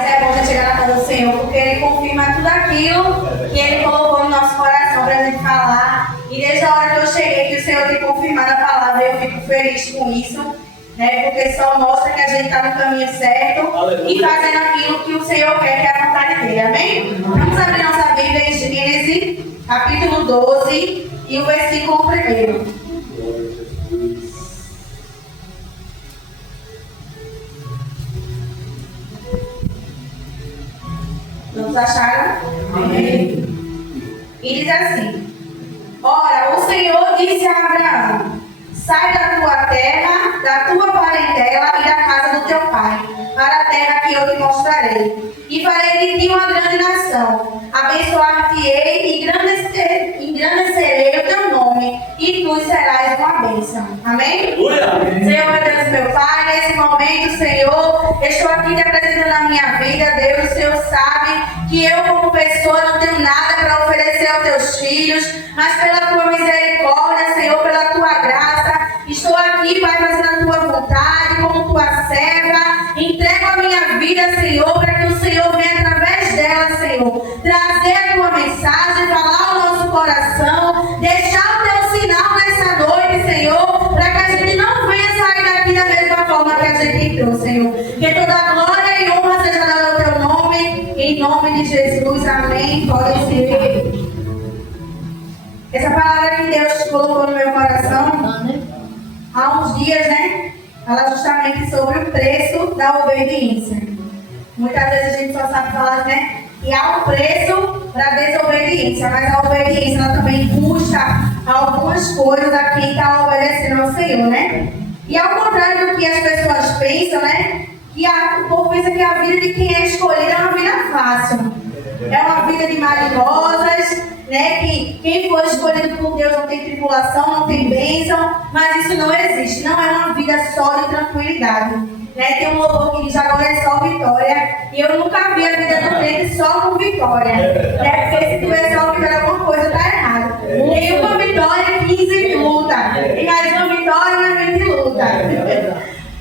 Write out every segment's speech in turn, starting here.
É bom a chegar na casa do Senhor, porque Ele confirma tudo aquilo que Ele colocou no nosso coração para a gente falar. E desde a hora que eu cheguei, que o Senhor tem confirmado a palavra, eu fico feliz com isso, né? Porque só mostra que a gente está no caminho certo. Aleluia. E fazendo aquilo que o Senhor quer, que é a vontade dele. Amém? Vamos abrir nossa Bíblia em Gênesis, capítulo 12, e o versículo 1. Todos acharam? Amém. E diz assim: Ora, o Senhor disse a Abraão: sai da tua terra, da tua parentela e da casa do teu pai, para a terra que eu te mostrarei. E farei de ti uma grande nação. Abençoar-te-ei e engrandecerei o teu nome, e tu serás uma bênção. Amém? Senhor, meu Deus, meu Pai, nesse momento, Senhor, estou aqui te apresentando a minha vida. Deus, o Senhor sabe que eu, como pessoa, não tenho nada para oferecer aos teus filhos, mas pela tua misericórdia, Senhor, pela tua graça, estou aqui, Pai, fazendo a tua vontade, como tua serva. Entrego a minha vida, Senhor, para que o Senhor venha através dela, Senhor, trazer a tua mensagem, falar ao nosso coração, deixar o teu sinal nessa noite, Senhor, para que a gente não venha sair daqui da mesma forma que a gente entrou, Senhor. Que toda a glória e honra seja dada ao teu nome, em nome de Jesus, amém. Pode ser. Essa palavra que Deus colocou no meu coração há uns dias, né? Fala justamente sobre o preço da obediência. Muitas vezes a gente só sabe falar, né? E há um preço para a desobediência, mas a obediência ela também custa algumas coisas a quem está obedecendo ao Senhor, né? E ao contrário do que as pessoas pensam, né? Que o povo pensa que a vida de quem é escolhido é uma vida fácil. É uma vida de mariposas, né? Que quem for escolhido por Deus não tem tribulação, não tem bênção, mas isso não existe. Não é uma vida só de tranquilidade. Né? Tem um louvor que diz agora é só vitória. E eu nunca vi a vida do crente só com vitória. Né? Porque se tiver só vitória, alguma coisa está errada. Tem uma vitória e 15 de luta. E mais uma vitória e 20 de luta.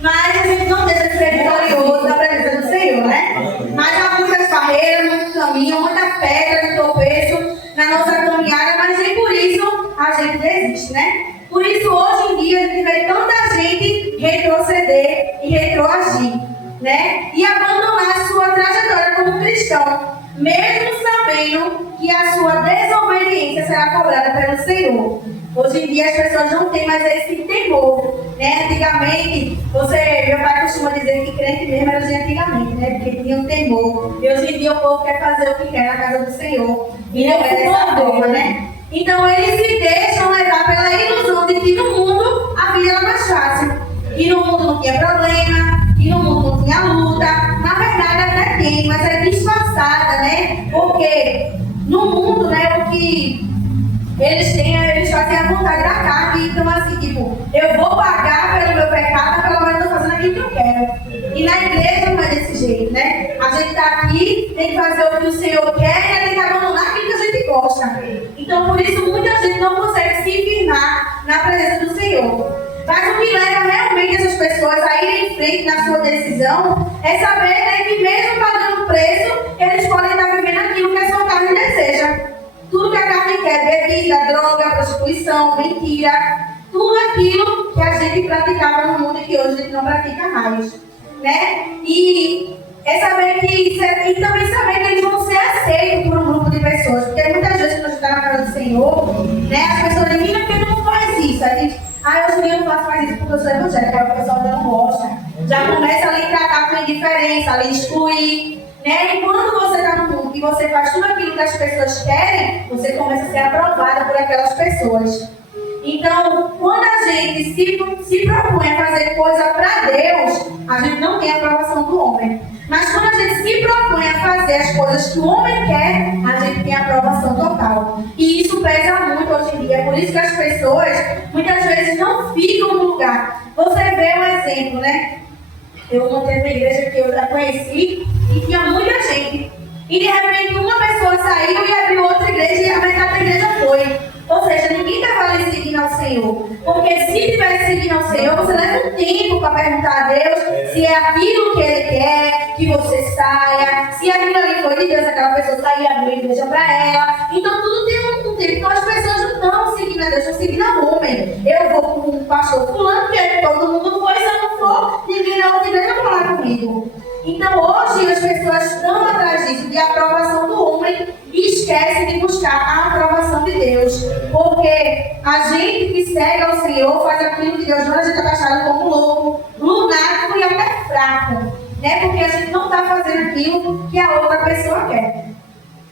Mas a gente não deixa de ser vitorioso na presença do Senhor, né? Mas há muitas barreiras, muito caminho, muita pedra de tropeço na nossa caminhada, mas nem por isso a gente desiste, né? Por isso, hoje em dia, a gente vê tanta gente retroceder e retroagir, né? E abandonar a sua trajetória como cristão, mesmo sabendo que a sua desobediência será cobrada pelo Senhor. Hoje em dia, as pessoas não têm mais esse temor, né? Antigamente, meu pai costuma dizer que crente mesmo era de antigamente, né? Porque tinha um temor. E hoje em dia, o povo quer fazer o que quer na casa do Senhor. E não é dessa forma, né? Então, eles se deixam levar pela ilusão de que no mundo a vida era mais fácil. Que no mundo não tinha problema, que no mundo não tinha luta. Na verdade, até tem, mas é disfarçada, né? Porque no mundo, né, o que eles têm, eles fazem a vontade da carne. Então, assim, tipo, eu vou pagar pelo meu pecado, pelo menos eu estou fazendo aquilo que eu quero. E na igreja não é desse jeito, né? A gente está aqui, tem que fazer o que o Senhor quer e tem que abandonar aquilo que a gente gosta. Então, por isso, muita gente não consegue se firmar na presença do Senhor. Mas o que leva realmente essas pessoas a irem em frente na sua decisão é saber, né, que mesmo pagando preço, eles podem estar vivendo aquilo que a sua carne deseja. Tudo que a carne quer, bebida, droga, prostituição, mentira, tudo aquilo que a gente praticava no mundo e que hoje a gente não pratica mais, né? E é saber que e também saber que eles vão ser aceitos por um grupo de pessoas, porque muitas vezes quando a gente está na casa do Senhor, né, as pessoas dizem, por que não faz isso? A gente, hoje em dia eu não faço mais isso porque eu sou evangélica, aí o pessoal não gosta. Já começa a lhe tratar com indiferença, a lhe excluir. Né? E quando você está no mundo e você faz tudo aquilo que as pessoas querem, você começa a ser aprovada por aquelas pessoas. Então, quando a gente se propõe a fazer coisa para Deus, a gente não tem a aprovação do homem. Mas quando a gente se propõe a fazer as coisas que o homem quer, a gente tem a aprovação total. E isso pesa muito hoje em dia. É por isso que as pessoas, muitas vezes, não ficam no lugar. Você vê um exemplo, né? Eu montei uma igreja que eu já conheci e tinha muita gente. E de repente uma pessoa saiu e abriu outra igreja e a metade da igreja foi. Ou seja, ninguém estava ali seguindo ao Senhor. Porque se estivesse seguindo ao Senhor, você leva um tempo para perguntar a Deus se é aquilo que Ele quer, que que você saia. Se aquilo ali foi de Deus, aquela pessoa sair e abrir a igreja para ela. Então tudo tem um tempo. Então as pessoas não estão seguindo a Deus, estão seguindo a homem. Eu vou com um pastor fulano, que é todo mundo foi, se eu não for, ninguém na outra igreja vai falar comigo. Então hoje as pessoas estão atrás disso, de aprovação do homem, e esquecem de buscar a aprovação de Deus. Porque a gente que segue ao Senhor faz aquilo que Deus manda, a gente é taxado como louco, lunático e até fraco. Né? Porque a gente não está fazendo aquilo que a outra pessoa quer.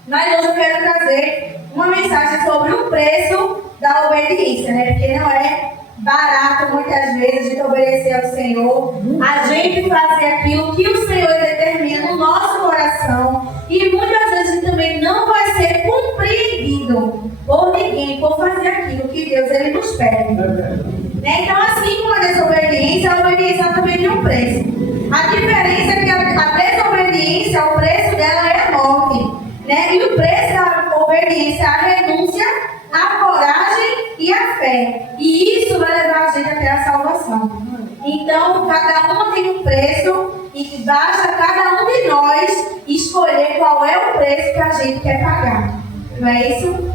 Mas hoje eu quero trazer uma mensagem sobre o preço da obediência, né? Porque não é barato muitas vezes a gente obedecer ao Senhor, a gente fazer aquilo que o Senhor determina no nosso coração, e muitas vezes a gente também não vai ser compreendido por ninguém por fazer aquilo que Deus ele nos pede. Né? Então, assim como a obediência também tem um preço. A diferença é que a desobediência, o preço dela é a morte. Né? E o preço da obediência é a renúncia, a coragem e a fé. E isso vai levar a gente até a salvação. Então, cada um tem um preço e basta cada um de nós escolher qual é o preço que a gente quer pagar. Não é isso?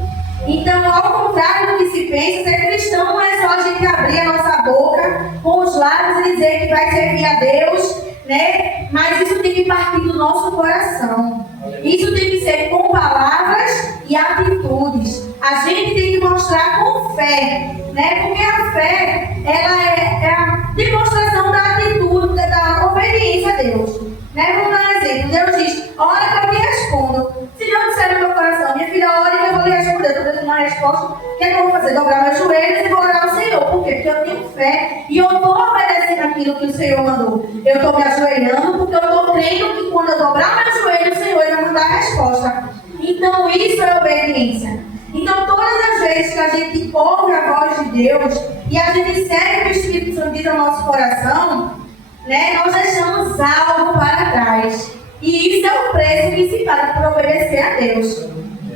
Então, ao contrário do que se pensa, ser cristão não é só a gente abrir a nossa boca com os lábios e dizer que vai servir a Deus, né? Mas isso tem que partir do nosso coração. Isso tem que ser com palavras e atitudes. A gente tem que mostrar com fé, né? Porque a fé, ela é a demonstração da atitude, da obediência a Deus. Né? Vamos dar um exemplo. Deus diz, ora que eu te respondo. Se Deus disser no meu coração, minha filha, ora que eu vou lhe responder. Estou dando uma resposta. O que é que eu vou fazer? Dobrar meus joelhos e vou orar ao Senhor. Por quê? Porque eu tenho fé e eu estou obedecendo aquilo que o Senhor mandou. Eu estou me ajoelhando porque eu estou crendo que quando eu dobrar meus joelhos, o Senhor vai me dar a resposta. Então isso é obediência. Então todas as vezes que a gente ouve a voz de Deus e a gente segue o que o Espírito Santo diz ao nosso coração, né, nós deixamos algo para trás. E isso é o preço que se paga por obedecer a Deus.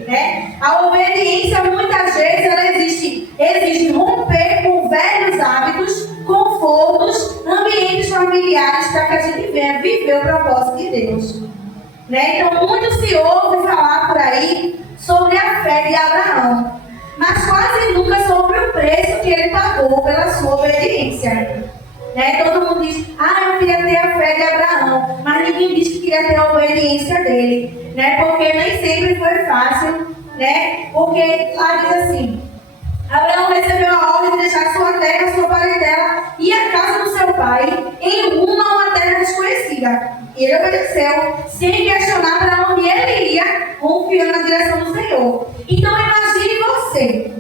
Né? A obediência muitas vezes ela exige romper com velhos hábitos, confortos, ambientes familiares para que a gente venha viver o propósito de Deus. Né? Então muito se ouve falar por aí sobre a fé de Abraão, mas quase nunca sobre o preço que ele pagou pela sua obediência. Né? Todo mundo diz, eu queria ter a fé de Abraão, mas ninguém diz que queria ter a obediência dele, né? Porque nem sempre foi fácil, né? Porque lá diz assim, Abraão recebeu a ordem de deixar sua terra, sua parentela e a casa do seu pai em rumo a uma terra desconhecida. E ele obedeceu, sem questionar para onde ele iria, confiando na direção do Senhor. Então imagine você,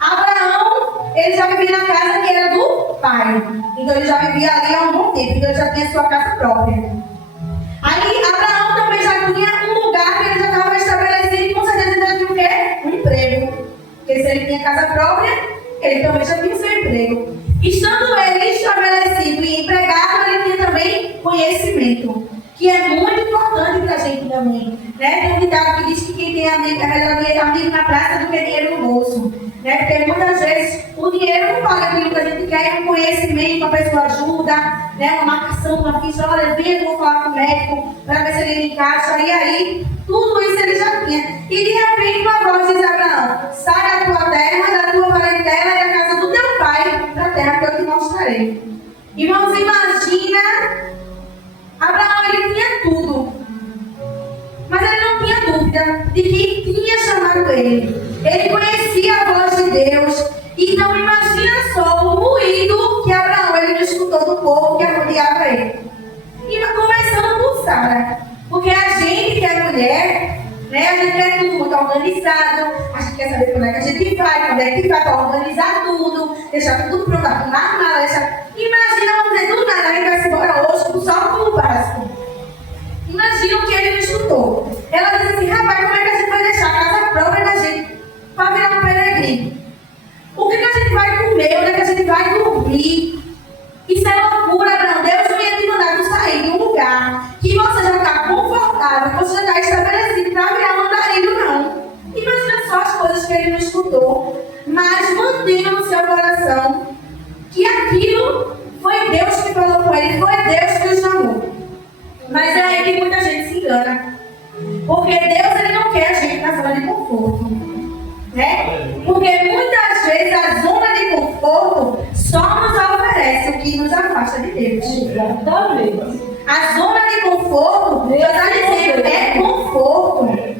Abraão, ele já vivia na casa que era do pai. Então ele já vivia ali há um bom tempo. Então ele já tinha sua casa própria. Aí Abraão também já tinha um lugar que ele já estava estabelecido. E com certeza ele já tinha o quê? Um emprego. Porque se ele tinha casa própria, ele também já tinha o seu emprego. Estando ele estabelecido e empregado, ele tinha também conhecimento. Que é muito importante para a gente também. Né? Tem um ditado que diz que quem tem amigo é melhor ter amigo na praça do que dinheiro no bolso. Né? Porque muitas vezes o dinheiro não paga aquilo que a gente quer, um conhecimento, a pessoa ajuda, né? Uma marcação, uma ficha, olha, vem, eu vou falar com o médico para ver se ele encaixa. E aí, tudo isso ele já tinha. E de repente uma voz diz a Abraão, sai da tua terra, da tua parentela e da casa do teu pai, para a terra que eu te mostrarei. Irmãos, imagina, Abraão ele tinha tudo. Mas ele não tinha dúvida de quem tinha chamado ele. Ele conhecia a voz de Deus. Então imagina só o ruído que Abraão ele escutou do povo que arrodeava ele. E começando por Sara. Porque a gente que é mulher, né, a gente quer tudo muito organizado. A gente quer saber quando é que a gente vai, quando é que vai para organizar tudo, deixar tudo pronto, arrumar a mala. Imagina, vamos dizer, do nada, a gente vai se embora hoje só com o básico. Imagina o que ele me escutou. Ela disse assim, rapaz, como é que a gente vai deixar a casa própria da gente para virar um peregrino? O que a gente vai comer? Onde é que a gente vai dormir? Isso é loucura, Abraão. Deus não ia te mandar tu sair de um lugar que você já está confortável, que você já está estabelecido para virar mandarilho, não. Imagina só as coisas que ele não escutou, mas mantenha no seu coração que aquilo foi Deus que falou com ele, foi Deus que o chamou. Mas é aí que engana. Porque Deus ele não quer a gente na zona de conforto. Né? Porque muitas vezes a zona de conforto só nos oferece o que nos afasta de Deus. Exatamente. A zona de conforto, Deus está dizendo, é conforto.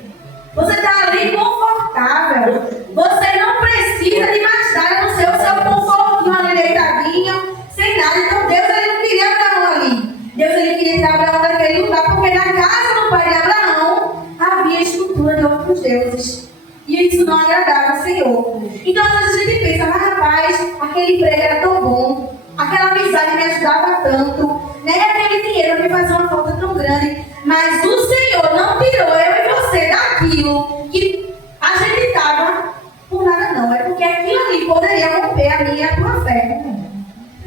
Você está ali confortável. Você não precisa de mais nada no seu confortinho ali deitadinho, sem nada. Então Deus ele não queria Abraão ali. Deus ele queria ter Abraão naquele lugar, porque na casa do pai de Abraão havia estrutura de outros deuses. E isso não agradava ao Senhor. Então às vezes a gente pensa, mas rapaz, aquele emprego era tão bom, aquela amizade me ajudava tanto, né? Aquele dinheiro me fazia uma falta tão grande. Mas o Senhor não tirou eu e você daquilo que a gente estava por nada não. É porque aquilo ali poderia romper a minha e a tua fé.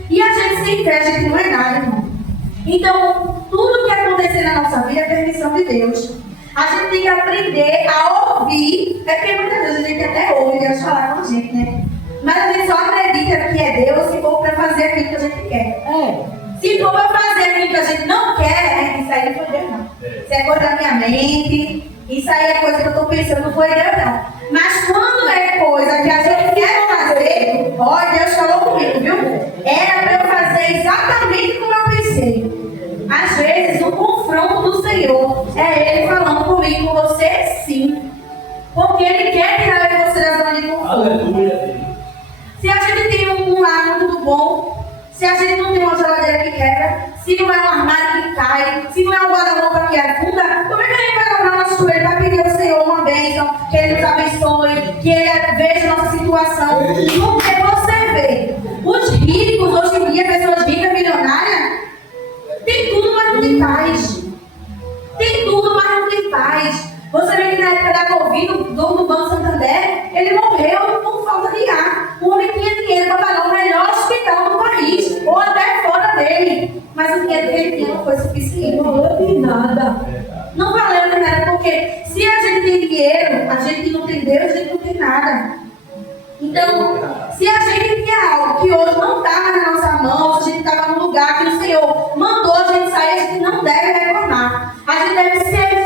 E a gente sem fé, a gente não é nada, irmão. Então, tudo que acontecer na nossa vida é permissão de Deus. A gente tem que aprender a ouvir. É porque muitas vezes a gente até ouve Deus falar com a gente, né? Mas a gente só acredita que é Deus se for para fazer aquilo que a gente quer. Se for para fazer aquilo que a gente não quer, isso aí não foi Deus, não. Isso é coisa da minha mente. Isso aí é coisa que eu estou pensando, não foi Deus, não. Mas quando é coisa que a gente quer fazer, ó, Deus falou comigo, viu? Era para eu fazer exatamente como eu pensei. Às vezes, o confronto do Senhor é Ele falando comigo, com você sim. Porque Ele quer tirar você da zona de conforto. Aleluia. Se a gente tem um lar muito bom, se a gente não tem uma geladeira que quebra, se não é um armário que cai, se não é um guarda-roupa que afunda, como é que a gente vai dobrar nosso joelho para pedir ao Senhor uma bênção, que Ele nos abençoe, que Ele veja nossa situação? Porque você vê, os ricos hoje em dia, pessoas ricas, milionárias, tem tudo, mas não tem paz. Tem tudo, mas não tem paz. Você vê que na época da Covid, o dono do Banco Santander, ele morreu por falta de ar. O homem tinha dinheiro para pagar o melhor hospital do país, ou até fora dele. Mas o dinheiro que ele tinha não foi suficiente. Não valeu de nada. Não valeu de nada, porque se a gente tem dinheiro, a gente não tem Deus, a gente não tem nada. Então, se a gente tem algo que hoje não estava na nossa mão, se a gente estava num lugar que o Senhor mandou a gente sair, a gente não deve reclamar. A gente deve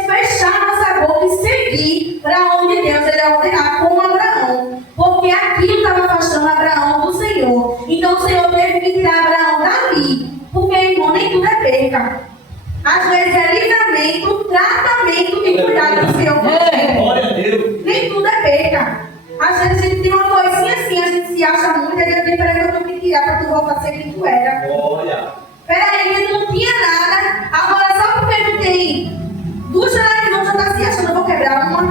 fechar nossa boca e seguir para onde Deus ele ordenar, como Abraão. Porque aquilo estava afastando Abraão do Senhor. Então o Senhor teve que tirar Abraão dali. Porque, irmão, nem tudo é perca. Às vezes é livramento, tratamento e cuidado do Senhor. Glória a Deus. Nem tudo é perca. Às vezes a gente tem uma coisinha assim, a gente se acha muito, e eu digo, peraí, eu tenho que tirar para tu voltar a ser quem tu era. Glória. Peraí, que tu não tinha nada, agora só porque tu tem duas televisões, já tá se achando, eu vou quebrar uma.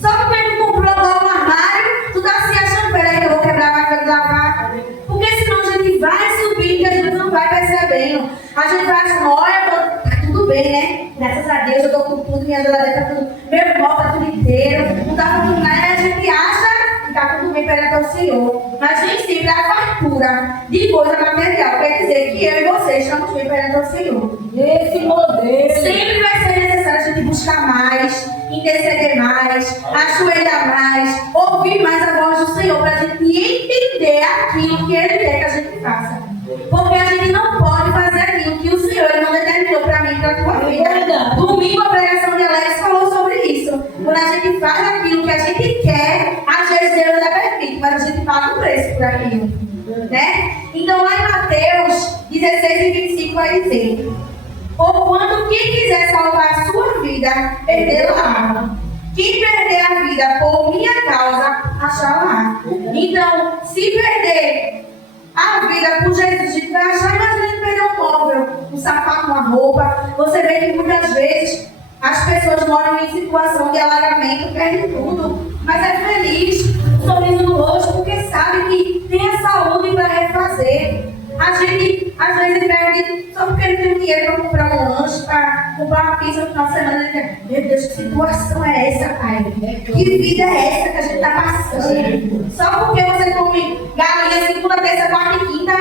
Só porque tu comprou agora um armário, tu tá se achando, peraí, que eu vou quebrar a máquina de lavar. Porque senão a gente vai subindo e a gente não vai percebendo. A gente vai achando, olha, tá tudo bem, né? Graças a Deus eu tô com tudo, minha geladeira tá tudo, meu irmão tá tudo inteiro, não tá faltando nada, a gente acha que tá tudo bem perante o Senhor. Mas nem sempre a fartura de coisa material quer dizer que eu e você estamos bem perante o Senhor. Esse modelo. Sempre vai ser necessário a gente buscar mais, interceder mais, ajoelhar mais, ouvir mais a voz do Senhor para a gente entender aquilo que Ele quer que a gente faça. Porque a gente não pode fazer aquilo que o Senhor não determinou para mim e para a tua vida. Domingo a pregação de Alex falou sobre isso. Quando a gente faz aquilo que a gente quer, às vezes Deus é perfeito, mas a gente paga um preço por aquilo. Né? Então lá em Mateus 16 e 25 vai dizer: porquanto quem quiser salvar a sua vida, perdê-la. Quem perder a vida por minha causa, achará. Então, se perder a vida por Jesus, a gente vai achar, imagina a gente perder um móvel, um sapato, uma roupa. Você vê que muitas vezes as pessoas moram em situação de alagamento, perdem tudo, mas é feliz, sorrindo no rosto, porque sabe que tem a saúde para refazer. A gente, às vezes, perde só porque não tem dinheiro para comprar um lanche, para comprar uma pizza no final de semana. Meu Deus, que situação é essa, pai? Que vida é essa que a gente está passando? Só porque você come galinha segunda, terça, quarta e quinta,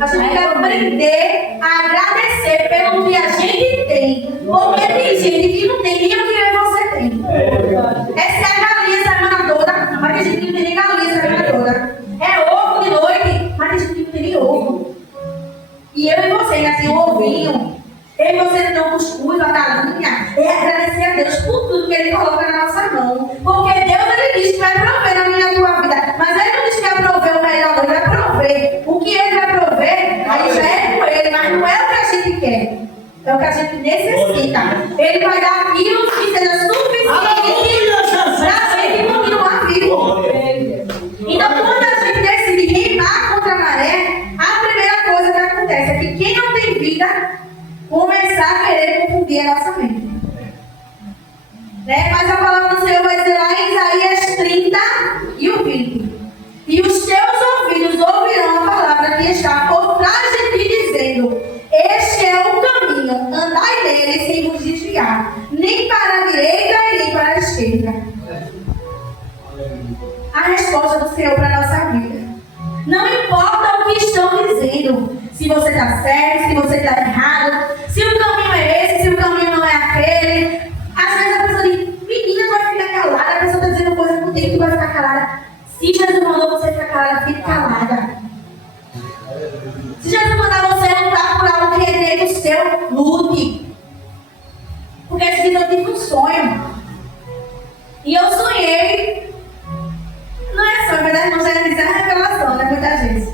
a gente tem que aprender a agradecer pelo que a gente tem. Porque tem gente que não tem nem o que eu e você tem. Essa é a galinha a semana toda, mas tem gente que não tem nem galinha a semana toda. É ovo de noite, mas tem gente que não tem nem ovo. E eu e você, né, assim, um ovinho. Eu e você não tem um cuscuz, uma galinha. Ele vai dar aquilo que seja suficiente para a gente continuar vivo. Então, quando a gente decide remar contra a maré, a primeira coisa que acontece é que quem não tem vida começar a querer confundir a nossa mente. Né? Mas a palavra do Senhor vai dizer lá em Isaías 30 e o 20. E os teus ouvidos ouvirão a palavra que está por trás de ti, dizendo: este é o caminho, andai nele sem vos desviar, nem para a direita e nem para a esquerda. A resposta do Senhor para a nossa vida. Não importa o que estão dizendo, se você está certo, se você está errado, se o caminho é esse, se o caminho não é aquele. Às vezes a pessoa diz: menina, tu vai ficar calada, a pessoa está dizendo coisa contigo, tu vai ficar calada. Se Jesus mandou você ficar calada, fique calada. Se Jesus mandar você lutar por algo que é dele seu, lute. Porque esse dia eu tive um sonho. E eu sonhei. Não é sonho, mas a irmã já diz, é uma revelação, né? Muitas vezes.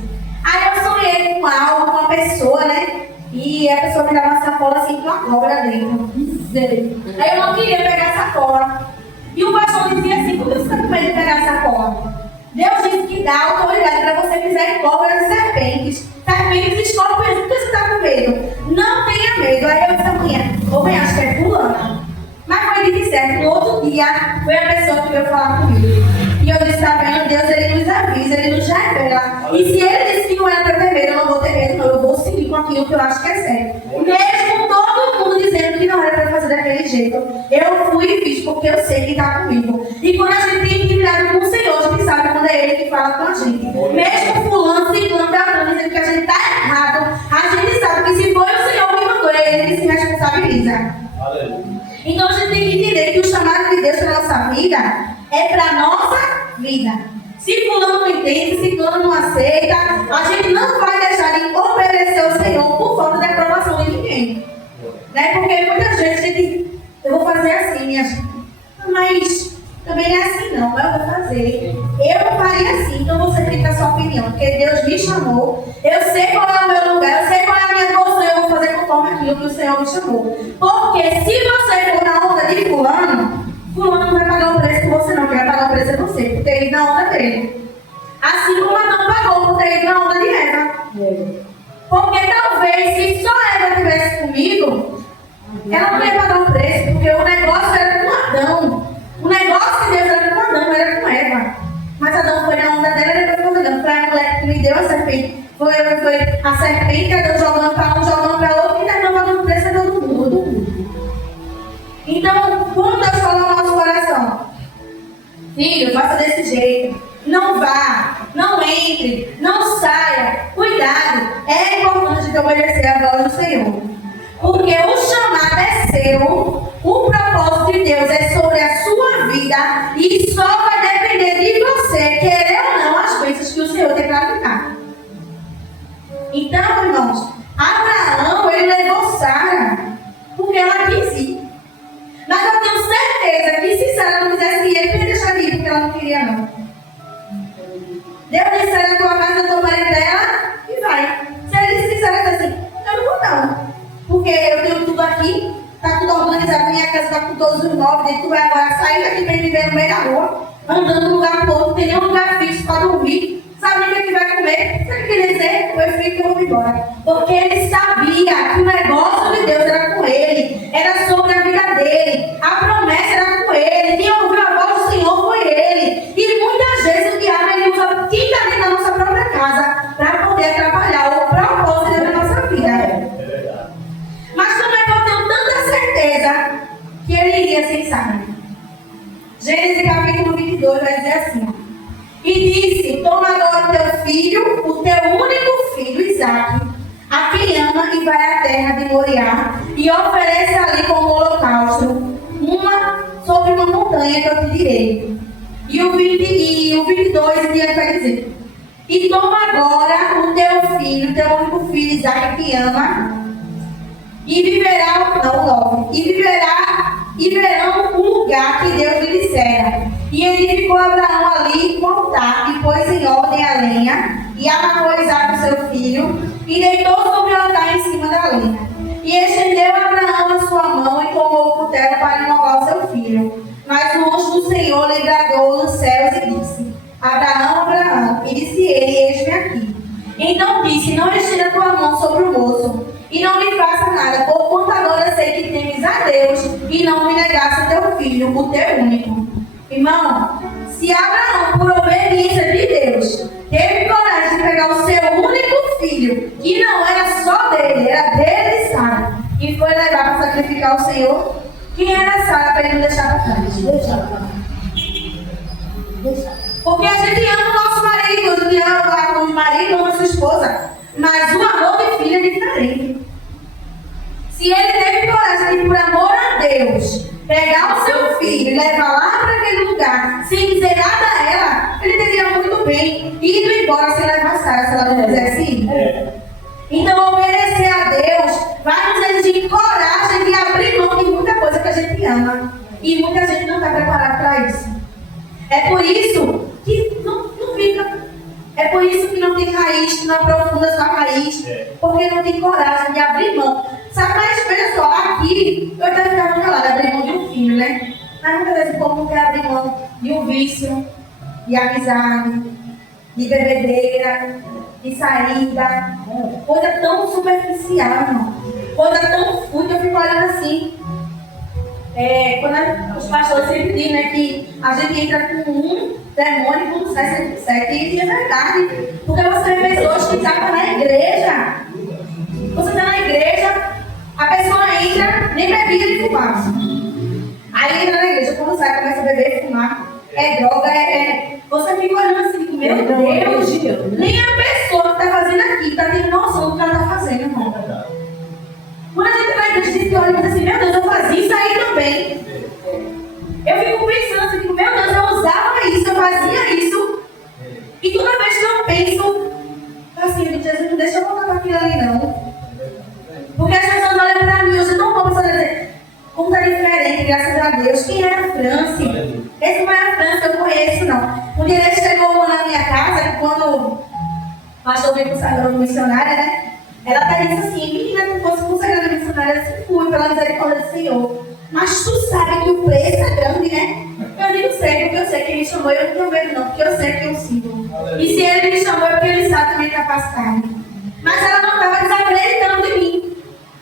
Aí eu sonhei com algo, com uma pessoa, né? E a pessoa me dava uma sacola assim com uma cobra dentro. Aí eu não queria pegar a sacola. E o pastor dizia assim: por que você está com medo de pegar a sacola? Deus disse que dá autoridade para você pisar em cobras e serpentes. Serpentes e escorpiões. Por que você está com medo? Não tenha medo. Aí eu disse: amanhã, acho que é fulana. Mas foi de certo. No outro dia, foi a pessoa que veio falar comigo. E eu disse: tá vendo? Deus, ele nos avisa, ele nos revela. E se ele disse que não era para ter medo, eu não vou ter medo, não. Eu vou seguir com aquilo que eu acho que é certo. Mesmo todo mundo dizendo que não era para fazer daquele jeito, eu fui e fiz porque eu sei que está comigo. E quando a gente tem intimidade com o Senhor, a gente sabe quando é Ele que fala com a gente. Mesmo fulano, ciclano, beltrano, dizendo que a gente está errado, a gente sabe que se foi o Senhor que mandou, é Ele que se responsabiliza. Então a gente tem que entender que o chamado de Deus para a nossa vida é para a nossa vida. Se fulano não entende, se fulano não aceita, a gente não vai deixar de obedecer ao Senhor por falta de aprovação de ninguém. Né? Porque muitas vezes a gente, eu vou fazer assim, minha gente. Mas também não é assim não, mas eu vou fazer. Eu faria assim, então você tem que dar sua opinião. Porque Deus me chamou, eu sei qual é o meu lugar, eu sei qual é a minha posição, eu vou fazer conforme aquilo que o Senhor me chamou. Porque se você for na onda de fulano não vai pagar o preço por você não, quem vai pagar o preço é você, por ter ido na onda dele. Assim como Adão pagou por ter ido na onda de Eva. Porque talvez se só Eva estivesse comigo, ela não ia pagar o preço, porque o negócio era com Adão. O negócio de Deus era com Adão, não era com Eva. Mas Adão foi na onda dela e depois foi jogando. Foi a mulher que me deu a serpente. Foi a serpente, Adão jogando para um, jogando para outro, e terminou pagando o preço de todo mundo. Então, quando Deus fala no nosso coração: filho, faça desse jeito, não vá, não entre, não saia, cuidado, é importante de obedecer a voz do Senhor. Porque o chamado é seu, o propósito de Deus é sobre a sua vida e só vai depender de você, querer ou não, as bênçãos que o Senhor tem para aplicar. Então, irmãos, Abraão, ele levou Sara porque ela quis ir. Mas eu tenho certeza que se Sara não quisesse ir, ele ia deixar de ir porque ela não queria não. Deus disse: sai da tua casa, da tua parentela e vai. Se ele disse Sara assim: eu não vou não. Porque eu tenho tudo aqui, está tudo organizado, minha casa está com todos os móveis, tu vai agora sair daqui para viver no meio da rua, andando de um lugar para outro, não tem nenhum lugar fixo para dormir. Sabe o que vai comer? Sabe o que quer dizer? Foi filho que eu vou embora. Porque ele sabia que o negócio de Deus era com ele, era sobre a vida dele, a promessa era com ele, quem ouviu a voz do Senhor foi ele. E muitas vezes o diabo ele usa quem está dentro da nossa própria casa para poder atrapalhar o propósito da nossa vida. Mas como é que eu tenho tanta certeza que ele iria sem Sara? Gênesis capítulo 22 vai dizer assim: e disse: toma agora o teu filho, o teu único filho, Isaque, a quem ama, e vai à terra de Moriá, e oferece ali como holocausto, sobre uma montanha que eu te direi. E o 22 em diante vai dizer: e toma agora o teu filho, o teu único filho, Isaque, que ama, e viverá, e verão o lugar que Deus lhe dissera. E edificou Abraão ali um altar, e pôs em ordem a lenha, e amarrou Isaque, seu filho, e deitou sobre o altar em cima da lenha. E estendeu Abraão a sua mão, e tomou o Então disse: não estenda a tua mão sobre o moço, e não lhe faça nada, porquanto agora sei que temes a Deus, e não me negaste o teu filho, o teu único. Irmão, se Abraão, por obediência de Deus, teve coragem de pegar o seu único filho, que não era só dele, era dele e Sara, e foi levar para sacrificar o Senhor, quem era Sara para ele não deixar para trás? Porque a gente ama o nosso marido, a gente ama o marido, ama a sua esposa, mas o amor de filho é diferente. Se ele teve coragem de, por amor a Deus, pegar o seu filho e levar lá para aquele lugar, sem dizer nada a ela, ele teria muito bem ido embora sem levar Sara, se ela não quisesse ir. Então, obedecer a Deus vai nos exigir coragem de abrir mão de muita coisa que a gente ama. E muita gente não está preparada para isso. É por isso que não fica. É por isso que não tem raiz, que não aprofunda sua raiz. Porque não tem coragem de abrir mão. Sabe, mas veja só, aqui eu até ficava calada, abrir mão de um filho, né? Mas muitas vezes o povo não quer abrir mão de um vício, de amizade, de bebedeira, de saída. Coisa tão superficial, irmão. Coisa tão fútil, eu fico olhando assim. Quando os pastores sempre dizem, né, que a gente entra com um demônio e com sai sete, e é verdade. Porque você vê pessoas que estavam na igreja. Você está na igreja, a pessoa entra, nem bebia nem fumava. Aí entra na igreja, quando sai, começa a beber e fumar. É droga, Você fica olhando assim, meu Deus, nem a pessoa que está fazendo aqui está tendo noção do que ela está fazendo, irmão. Quando a gente vai na igreja, a gente olha e diz assim, meu Deus, eu fazia isso aí também. Eu fico pensando assim, meu Deus, eu usava isso, eu fazia isso. E toda vez que eu penso, assim, Jesus, não deixa eu voltar para aquilo ali, não. Porque as pessoas olham para mim, hoje eu não vou pensar dizer, como está diferente, graças a Deus. Quem era a Franci? Esse não é a Franci, eu conheço, não. Um dia ele chegou na minha casa, quando o pastor veio consagrando missionária, né? Ela até disse assim, menina, se fosse consagrada missionária, eu fui pela misericórdia do Senhor. Mas tu sabe que o preço é grande, né? Eu digo sei, porque eu sei que ele me chamou, eu não tenho medo não, porque eu sei que eu sigo. E se ele me chamou é porque ele sabe a minha capacidade. Mas ela não estava desacreditando de mim,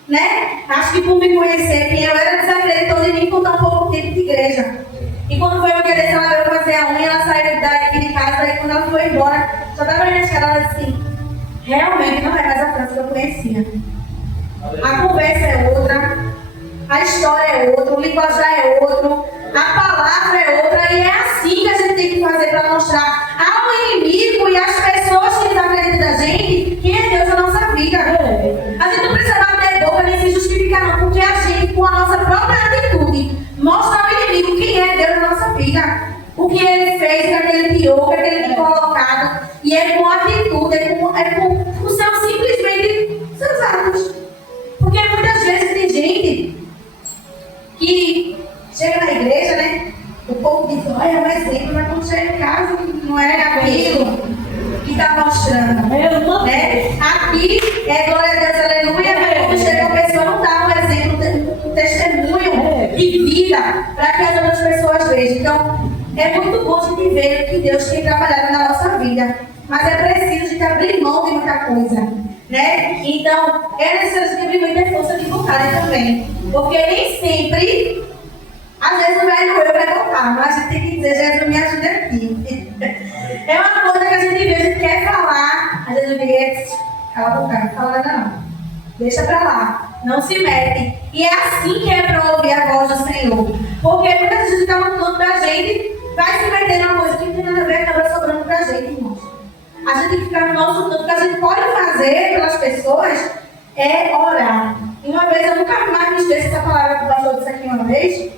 né? Acho que por me conhecer quem eu era, desacreditou de mim por tão pouco tempo de igreja. E quando foi uma dia desse, ela veio fazer a unha, ela saiu daqui de casa, e quando ela foi embora, já estava ali na escada, ela disse assim, realmente não é mais a França que eu conhecia. A conversa é outra, a história é outra, o linguajar é outro, a palavra é outra, e é assim que a gente tem que fazer para mostrar ao inimigo e às pessoas que desacreditam da gente quem é Deus na nossa vida. A gente não precisa bater boca nem se justificar, não, porque a gente, com a nossa própria atitude, mostra ao inimigo quem é Deus na nossa vida. O que ele fez, o que ele criou, o que ele tem colocado, e é com atitude, é com o seu simplesmente seus atos. Porque muitas vezes tem gente que chega na igreja, né? O povo diz, olha, é um exemplo, mas quando chega em casa, não é aquilo que está mostrando. Né? Aqui é glória a Deus, aleluia, mas quando chega a pessoa, não dá um exemplo, um testemunho de vida para que as outras pessoas vejam. Então, é muito bom a gente ver o que Deus tem trabalhado na nossa vida, mas é preciso a gente abrir mão de muita coisa, né? Então, é necessário a gente abrir mão e ter força de vontade também, porque nem sempre, às vezes não vai doer para voltar, mas a gente tem que dizer, Jesus, me ajuda aqui. É uma coisa que a gente vê, a gente quer falar, às vezes eu digo, cala a boca, não fala nada não. Deixa pra lá, não se mete. E é assim que é para ouvir a voz do Senhor. Porque muitas vezes está no canto da gente, vai se meter numa coisa que não tem nada a ver, acaba sobrando pra gente, irmãos. A gente tem que ficar no nosso canto. O que a gente pode fazer pelas pessoas é orar. E uma vez, eu nunca mais me esqueço essa palavra que o pastor disse aqui uma vez,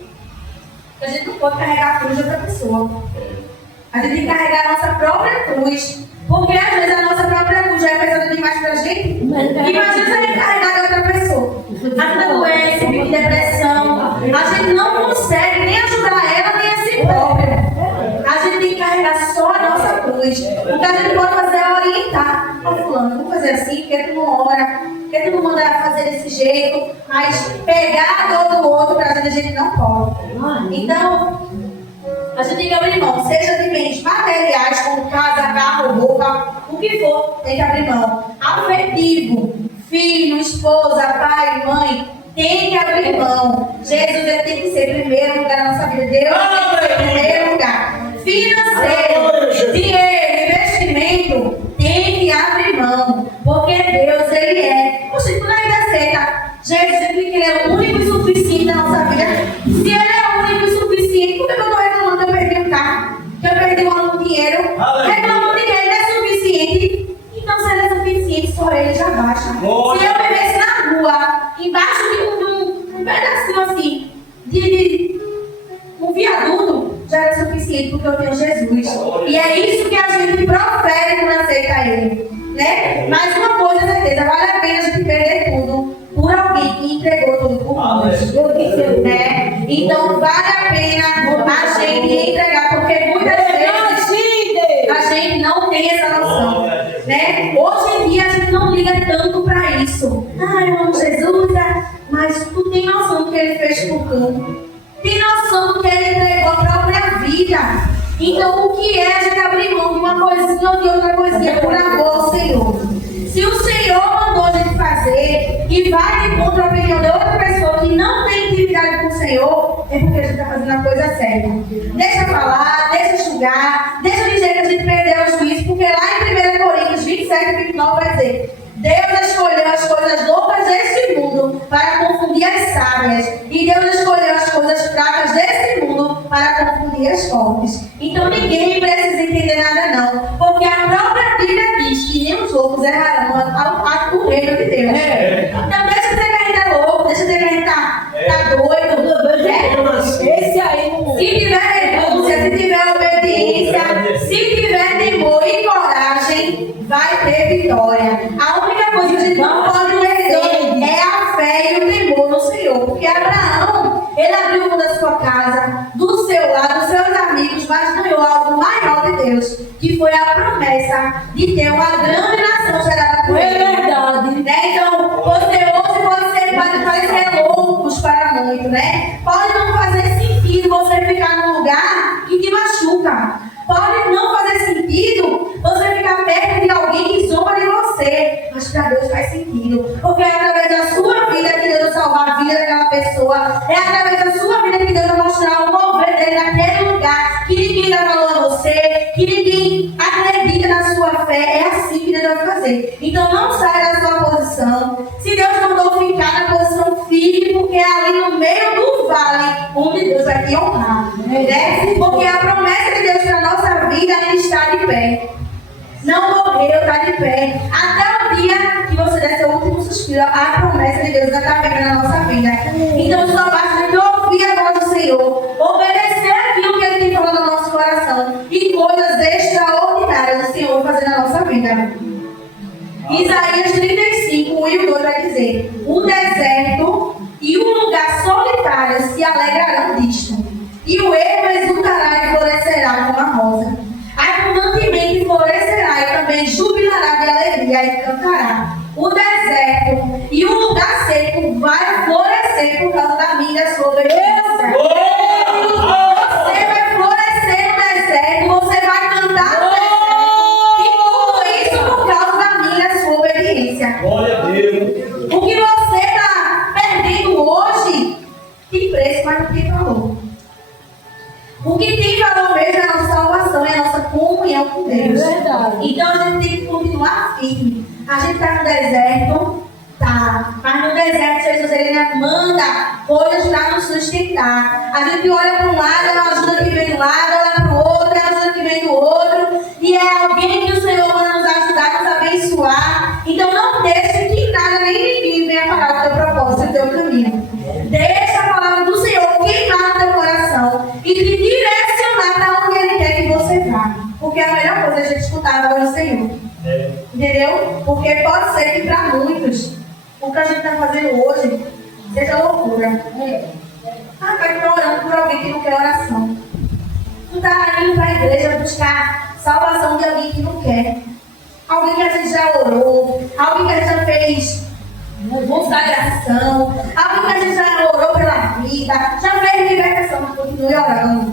que a gente não pode carregar a cruz de outra pessoa. A gente tem que carregar a nossa própria cruz. Porque às vezes a nossa própria cruz já é pesada demais pra gente. Imagina se a gente carregar de outra pessoa. A gente doença, de depressão. A gente não consegue nem ajudar ela, nem a si própria. A gente tem que carregar só a nossa cruz. O que a gente pode fazer é orientar. Ó, fulano, vamos fazer assim, porque tu não ora, porque tu não manda fazer desse jeito. Mas pegar a dor do outro pra gente, a gente não pode. Então, A gente tem que abrir mão, seja de bens materiais, como casa, carro, roupa, o que for, tem que abrir mão. Afetivo, filho, esposa, pai, mãe, tem que abrir mão. Jesus ele tem que ser primeiro lugar na nossa vida. Deus tem que ser primeiro lugar. Financeiro, dinheiro, investimento, tem que abrir mão. Porque Deus, ele é. Poxa, tu ainda aceita. Jesus tem que ele é o único e suficiente na nossa vida. Se ele é o único e suficiente, por que eu estou reclamando que eu perdi um carro? Que eu perdi um dinheiro? Reclamando de que ele é suficiente. Então, se ele é suficiente, só ele já basta. Se eu vivesse na rua, embaixo de um pedacinho assim, de um viaduto, já era suficiente, porque eu tenho Jesus. E é isso que a gente profere quando aceita ele. Né? Mas uma coisa é certeza, vale a pena a gente perder tudo por alguém que entregou tudo por nós. Né? Então, vale a pena a gente entregar, porque muitas vezes a gente não tem essa noção. Né? Hoje em dia a gente não liga tanto para isso. Ah, eu amo Jesus, mas tu tem noção do que ele fez por tu. Tem noção do que ele entregou a própria vida. Então, o que é a gente abrir mão de uma coisinha ou de outra coisinha por amor ao Senhor? Se o Senhor mandou a gente fazer e vai de contra a opinião de outra pessoa que não tem intimidade com o Senhor, é porque a gente está fazendo a coisa certa. Deixa falar, deixa enxugar, deixa dizer que a gente perdeu o juízo, porque lá em 1 Coríntios 27 e 29 vai dizer: Deus escolheu as coisas loucas deste mundo para confundir as sábias, e Deus escolheu as coisas fracas deste mundo para confundir as fortes. Então ninguém precisa entender nada não, porque a própria Bíblia diz que nem os loucos errarão ao reino de Deus. Então deixa de ter que a gente é louco, deixa de ter que a gente tá doido. Esse aí não. Se tiver renúncia, se tiver obediência, se tiver temor e coragem, vai ter vitória. A única coisa que a gente não pode perder é a fé e o temor no Senhor. Porque Abraão, ele abriu mão da sua casa, do seu lado, dos seus amigos, mas ganhou algo maior de Deus, que foi a promessa de ter uma grande nação gerada por ele. É verdade. Né? Então, você hoje pode parecer loucos para muito, né? Pode não fazer sentido você ficar num lugar que te machuca. Pode não fazer sentido você ficar perto de alguém que zomba de você. Mas para Deus faz sentido. Porque é através da sua vida que Deus vai salvar a vida daquela pessoa. É através da sua vida que Deus vai mostrar o mover dele naquele lugar. Que ninguém dá valor a você. Que ninguém acredita na sua fé. É assim que Deus vai fazer. Então não saia da sua posição. Se Deus mandou ficar na posição, fique. Porque é ali no meio do vale onde Deus vai te honrar. Né? Porque a promessa de Deus para nós nossa vida ainda está de pé. Não morreu, está de pé. Até o dia que você der seu último suspiro, a promessa de Deus ainda está viva na nossa vida. Então só basta a gente ouvir a voz do Senhor, obedecer aquilo que Ele tem falado no nosso coração e coisas extraordinárias o Senhor vai fazer na nossa vida. Isaías 35, 1 e 2 vai dizer: o deserto e o lugar solitário se alegrarão disto. E o ermo exultará e florescerá como a rosa. Abundantemente florescerá e também jubilará de alegria e cantará. O deserto e o lugar seco vai florescer por causa da minha e da sua obediência. Você vai florescer no deserto, você vai cantar no deserto. E tudo isso por causa da minha e da sua obediência. Glória a Deus. O que você está perdendo hoje tem preço, mas não tem valor. O que tem valor mesmo é a nossa salvação, é a nossa comunhão com Deus. É verdade. Então a gente tem que continuar firme. A gente está no deserto, tá. Mas no deserto Jesus ele manda coisas para nos sustentar. A gente olha para um lado, é uma ajuda que vem do lado, olha para o outro, é uma ajuda que vem do outro. E é alguém que o Senhor manda nos ajudar, nos abençoar. Então não deixe que nada nem ninguém venha parar o teu propósito, o teu caminho. Deixa a palavra do Senhor queimar no teu coração e te direcionar para onde Ele quer que você vá. Porque a melhor coisa é a gente escutar a voz do Senhor. Entendeu? Porque pode ser que para muitos o que a gente está fazendo hoje seja loucura. Vai ficar orando por alguém que não quer oração. Tu está indo para a igreja buscar salvação de alguém que não quer. Alguém que a gente já orou, alguém que a gente já fez consagração, alguém que a gente já orou pela vida, já fez libertação, mas continue orando.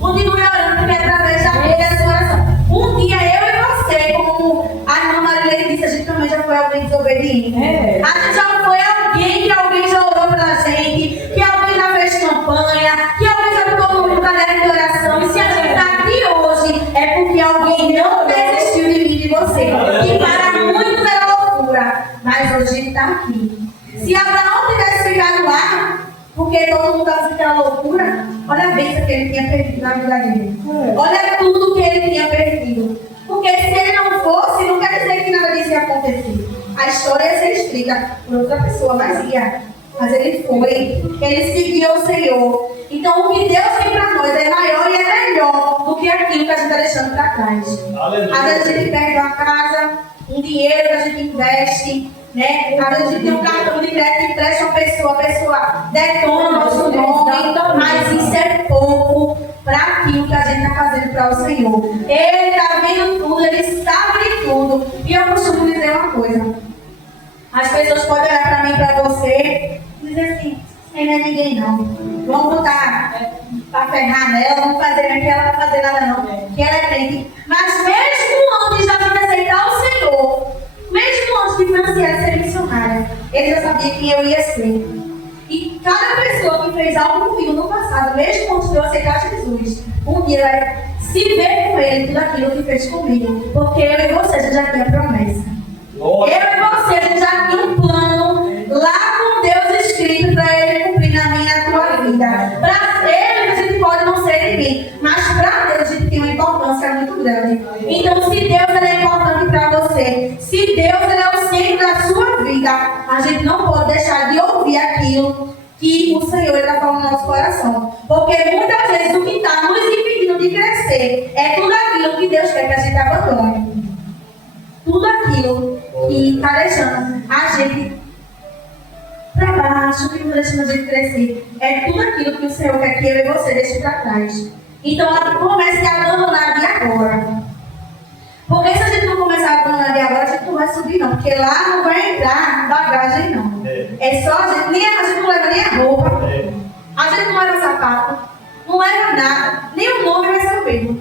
Continue orando, porque através da vida da sua oração. Um dia eu e você, como a irmã Marilene disse, a gente também já foi alguém desobediente. A gente já foi alguém que alguém já orou pela gente, que alguém já fez campanha, que alguém já botou no caderno de oração. E se a gente está aqui hoje, é porque alguém não desistiu de mim e de você. E para muitos era loucura, mas hoje ele está aqui. Se Abraão tivesse ficado lá, porque todo mundo estava ficando loucura, olha a bênção que ele tinha perdido na vida dele. Olha tudo que ele tinha perdido. Porque se ele não fosse, não quer dizer que nada disso ia acontecer. A história ia ser escrita por outra pessoa, mas ia. Mas ele foi, ele seguiu o Senhor. Então o que Deus tem para nós é maior e é melhor do que aquilo que a gente está deixando para trás. Às vezes a gente perde uma casa, um dinheiro que a gente investe, né? Às vezes a gente tem um cartão de crédito que empresta uma pessoa, a pessoa detona o nosso nome, mas isso é pouco para aquilo que a gente está fazendo para o Senhor. Ele está vendo tudo, ele sabe de tudo. E eu costumo dizer uma coisa: as pessoas podem olhar para mim e para você e dizer assim, ele não é ninguém não. Vamos botar para ferrar nela, vamos fazer que ela não vai fazer nada não, que ela é crente. Mas mesmo antes da gente aceitar o Senhor, mesmo antes de financiar ser missionária, ele já sabia quem eu ia ser. E cada pessoa que fez algo comigo no passado, mesmo antes de eu aceitar Jesus, um dia vai se ver com ele tudo aquilo que fez comigo. Porque eu e você já tinha promessa. Eu e você já tinha um plano lá com Deus escrito para ele cumprir na minha e na tua vida. Para ele a gente pode não ser de mim, mas para Deus a gente tem uma importância muito grande. Então se Deus ele é importante para você, se Deus ele é o centro da sua vida, a gente não pode deixar de ouvir aquilo que o Senhor está falando no nosso coração. Porque muitas vezes o que está nos impedindo de crescer é tudo aquilo que Deus quer que a gente abandone. Tudo aquilo que está deixando a gente para baixo, que não deixa a gente crescer, é tudo aquilo que o Senhor quer que eu e você deixe para trás. Então, comece a abandonar de agora. Porque se a gente não começar a abandonar de agora, a gente não vai subir não. Porque lá não vai entrar bagagem não. É só a gente não leva nem a roupa. A gente não leva sapato. Não leva nada. Nem o nome vai ser o mesmo.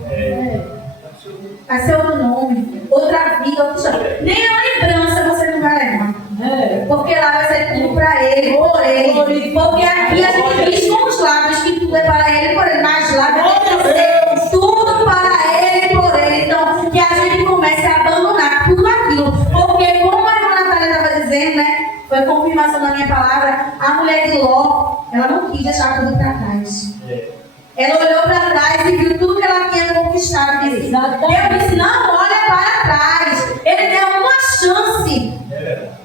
Vai ser outro nome, outra vida, outra história. Nem a lembrança você não vai levar. Porque lá vai ser tudo para ele, por ele. Porque aqui a gente diz com os lábios que tudo é para ele, por ele. Mas lá vai ser tudo para ele, por ele. Então, que a gente comece a abandonar tudo aquilo. Porque, como a irmã Natália estava dizendo, né? Foi confirmação da minha palavra. A mulher de Ló, ela não quis deixar tudo para trás. Ela olhou para trás e viu tudo que ela tinha conquistado. Eu disse, não, olha para trás. Ele deu uma chance.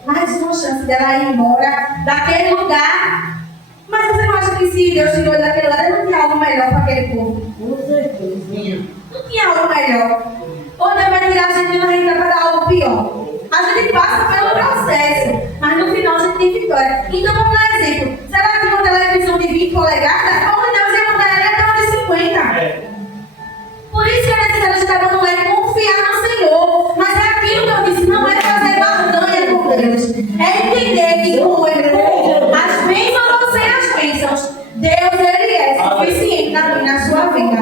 Mais uma chance dela ir embora daquele lugar. Mas você não acha que se Deus tirou daquele lugar, não tinha algo melhor para aquele povo? Não tinha algo melhor. Ou Deus vai tirar a gente de uma renda para dar algo pior. A gente passa pelo processo, mas no final a gente tem vitória. Então vamos dar um exemplo. Será que uma televisão de 20 polegadas, como Deus ia mudar ela até uma de 50? Por isso que é necessário a gente abandonar e confiar no Senhor. Mas é aquilo que eu disse, não é fazer barganha com Deus. É entender que com Ele, com as bênçãos ou sem as bênçãos, Deus ele é suficiente na sua vida.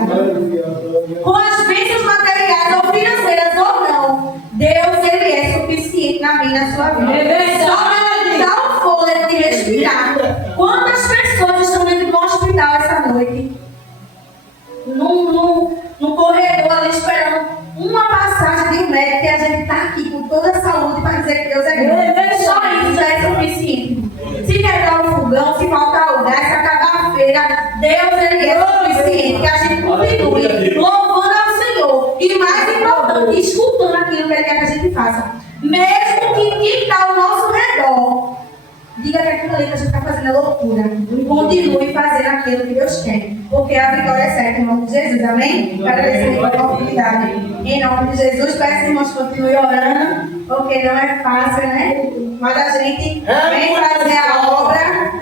Com as bênçãos materiais ou financeiras ou não, Deus ele é suficiente na minha e na sua vida. Só para dar o fôlego de respirar. Quantas pessoas estão dentro do hospital essa noite? No corredor ali esperando uma passagem de um médico, que a gente está aqui com toda a saúde para dizer que Deus é grande. Só isso já é suficiente. Se quebrar o fogão, se faltar o gás, se acabar a feira, Deus ele é suficiente. Que a gente continue louvando ao Senhor. E mais importante, escutando aquilo que Ele quer que a gente faça. Mesmo que quem está ao nosso redor diga que aquilo ali que a gente está fazendo é loucura. Continue fazendo aquilo que Deus quer. Porque a vitória é certa em nome de Jesus. Amém? Agradecer pela oportunidade. Em nome de Jesus, peço irmãos que continue orando. Porque não é fácil, né? Mas a gente vem fazer a obra.